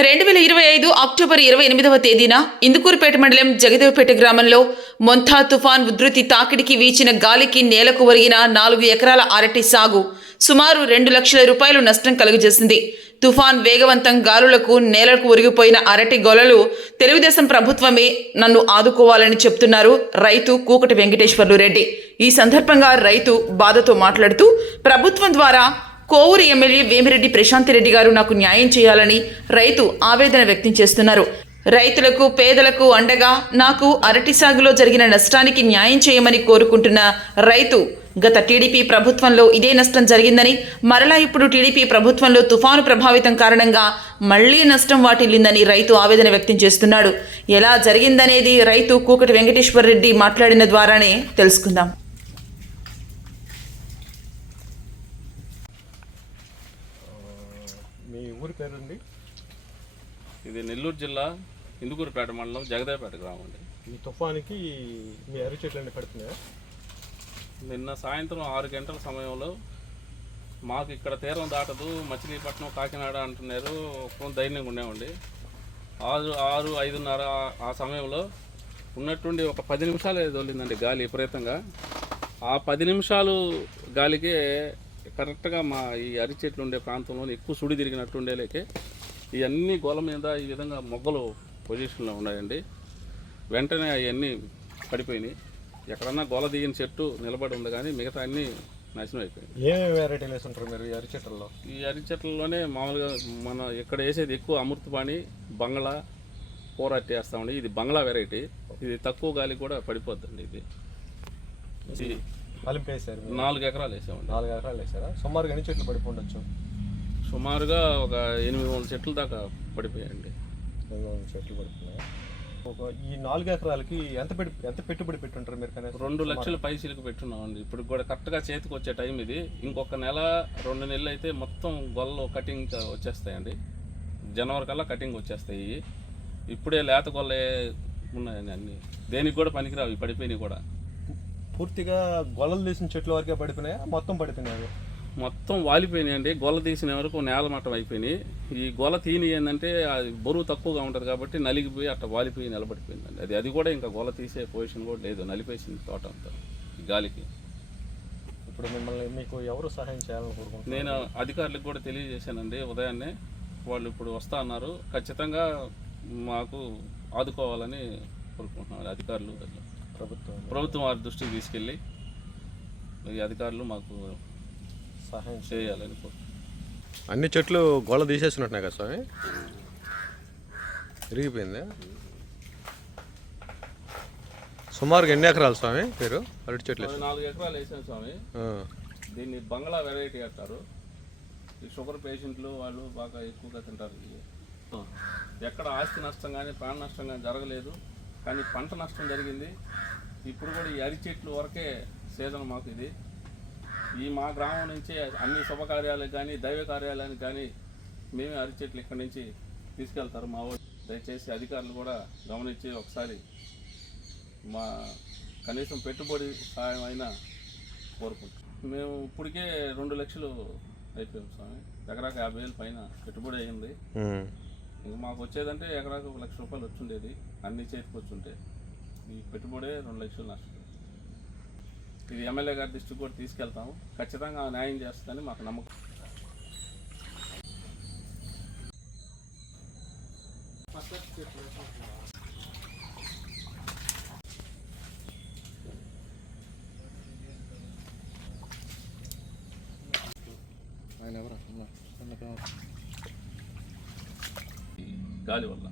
2025 October 28వ తేదీన ఇందుకూరుపేట మండలం జగదేవపేట గ్రామంలో మొంతా తుఫాన్ ఉధృతి తాకిడికి వీచిన గాలికి నేలకు ఒరిగిన 4 ఎకరాల అరటి సాగు సుమారు 2 లక్షల రూపాయలు నష్టం కలుగజేసింది. తుఫాన్ వేగవంతం గాలులకు నేలకు ఒరిగిపోయిన అరటి గొలలు తెలుగుదేశం ప్రభుత్వమే నన్ను ఆదుకోవాలని చెప్తున్నారు రైతు కూకటి వెంకటేశ్వర్లు రెడ్డి. ఈ సందర్భంగా రైతు బాధతో మాట్లాడుతూ ప్రభుత్వం ద్వారా కోవూరు ఎమ్మెల్యే వేమిరెడ్డి ప్రశాంతిరెడ్డి గారు నాకు న్యాయం చేయాలని రైతు ఆవేదన వ్యక్తం చేస్తున్నారు. రైతులకు పేదలకు అండగా నాకు అరటి సాగులో జరిగిన నష్టానికి న్యాయం చేయమని కోరుకుంటున్న రైతు గత టీడీపీ ప్రభుత్వంలో ఇదే నష్టం జరిగిందని, మరలా ఇప్పుడు టీడీపీ ప్రభుత్వంలో తుఫాను ప్రభావితం కారణంగా మళ్లీ నష్టం వాటిల్లిందని రైతు ఆవేదన వ్యక్తం చేస్తున్నాడు. ఎలా జరిగిందనేది రైతు కూకటి వెంకటేశ్వర్ రెడ్డి మాట్లాడిన ద్వారానే తెలుసుకుందాం. మీ ఊరి పేరండి? ఇది నెల్లూరు జిల్లా ఇందుకూరుపేట మండలం జగదేవపేట గ్రామం అండి. ఈ తుఫానికి మీ అరటి చెట్లన్నీ పడుతున్నాయా? నిన్న సాయంత్రం 6 గంటల సమయంలో మాకు ఇక్కడ తీరం దాటదు, మచిలీపట్నం కాకినాడ అంటున్నారు, కొంచెం ధైర్యంగా ఉండేవండి. 6:05 ఆ సమయంలో ఉన్నట్టుండి ఒక 10 నిమిషాలు తోలిందండి గాలి విపరీతంగా. ఆ 10 నిమిషాలు గాలికే కరెక్ట్గా మా ఈ అరటి చెట్లు ఉండే ప్రాంతంలో ఎక్కువ సుడి తిరిగినట్టు ఉండేలేకే ఇవన్నీ గోల మీద ఈ విధంగా మొగ్గలు పొజిషన్లో ఉన్నాయండి. వెంటనే అవన్నీ పడిపోయినాయి. ఎక్కడన్నా గోల దిగిన చెట్టు నిలబడి ఉంది, కానీ మిగతా అన్నీ నాశనం అయిపోయింది. ఏమేమి వెరైటీలు వేసుంటారు మీరు ఈ అరటి చెట్లలో? ఈ అరటి చెట్లలోనే మామూలుగా మనం ఇక్కడ వేసేది ఎక్కువ అమృతపాణి, బంగ్లా, కూర అట్టి వేస్తామండి. ఇది బంగ్లా వెరైటీ. ఇది తక్కువ గాలి కూడా పడిపోద్దండి. ఇది 4 ఎకరాలు వేసామండి. 4 ఎకరాలు వేసారా? సుమారుగా ఎన్ని చెట్లు పడిపోవచ్చు? సుమారుగా ఒక 800 చెట్ల దాకా పడిపోయాయండి. 800 చెట్లు పడుతున్నాయి. ఈ 4 ఎకరాలకి ఎంత పెట్టుబడి పెట్టుంటారు మీరు? కానీ 2 లక్షల పైసలకు పెట్టున్నామండి. ఇప్పుడు కూడా కరెక్ట్గా చేతికి వచ్చే టైం ఇది. ఇంకొక నెల 2 నెలలు అయితే మొత్తం గొల్లలు కటింగ్ వచ్చేస్తాయండి. జనవరి కల్లా కటింగ్ వచ్చేస్తాయి. ఇప్పుడే లేత గొల్లే ఉన్నాయండి. అన్నీ దేనికి కూడా పనికిరావు. ఇవి పడిపోయినాయి కూడా. పూర్తిగా గొల్లలు తీసిన చెట్ల వరకే పడిపోయినాయా? మొత్తం పడిపోయినాయి? మొత్తం వాలిపోయినాయండి. గొల్ల తీసిన వరకు నేల మట్టం అయిపోయినాయి. ఈ గొల్ల తీని ఏంటంటే అది బరువు తక్కువగా ఉంటుంది కాబట్టి నలిగిపోయి అట్లా వాలిపోయి నిలబడిపోయిందండి. అది కూడా ఇంకా గొల్ల తీసే పొజిషన్ కూడా లేదు. నలిపేసింది తోట అంతా ఈ గాలికి. ఇప్పుడు మీకు ఎవరు సహాయం చేయాలని కోరుకుంటున్నారు? నేను అధికారులకు కూడా తెలియజేశానండి ఉదయాన్నే. వాళ్ళు ఇప్పుడు వస్తా అన్నారు. ఖచ్చితంగా మాకు ఆదుకోవాలని కోరుకుంటున్నారు అధికారులు. ప్రభుత్వం వారి దృష్టికి తీసుకెళ్ళి ఈ అధికారులు మాకు సహాయం చేయాలని కోరుకుంటున్నారు. అన్ని చెట్లు గోళ తీసేసినట్టున్నాయి కదా స్వామి? విరిగిపోయింది. సుమారుగా ఎన్ని ఎకరాలు స్వామి మీరు అరటి చెట్లు? 4 ఎకరాలు వేసాను స్వామి. దీన్ని బంగ్లా వెరైటీ అంటారు. ఈ షుగర్ పేషెంట్లు వాళ్ళు బాగా ఎక్కువగా తింటారు. ఎక్కడ ఆస్తి నష్టం కానీ ప్రాణ నష్టం కానీ జరగలేదు, కానీ పంట నష్టం జరిగింది. ఇప్పుడు కూడా ఈ అరటి చెట్లు వరకే సీజన్ మాకు ఇది. ఈ మా గ్రామం నుంచే అన్ని శుభకార్యాలకు కానీ దైవ కార్యాలయానికి కానీ మేమే అరటి చెట్లు ఇక్కడి నుంచి తీసుకెళ్తారు మా వాళ్ళు. దయచేసి అధికారులు కూడా గమనించి ఒకసారి మా కనీసం పెట్టుబడి సాయం అయినా కోరుకుంటాం. మేము ఇప్పటికే 2 లక్షలు అయిపోయాం స్వామి. ఎకరాకు 50,000 పైన పెట్టుబడి అయ్యింది. ఇంక మాకు వచ్చేదంటే ఎకరాకు 1 లక్ష రూపాయలు వచ్చిండేది. అన్ని చేతికి వచ్చుంటే ఈ పెట్టుబడే 2 లక్షలు నష్టం. ఇది ఎమ్మెల్యే గారి దృష్టికి కూడా తీసుకెళ్తాము. ఖచ్చితంగా న్యాయం చేస్తుందని మాకు నమ్మకం. గాలి వల్ల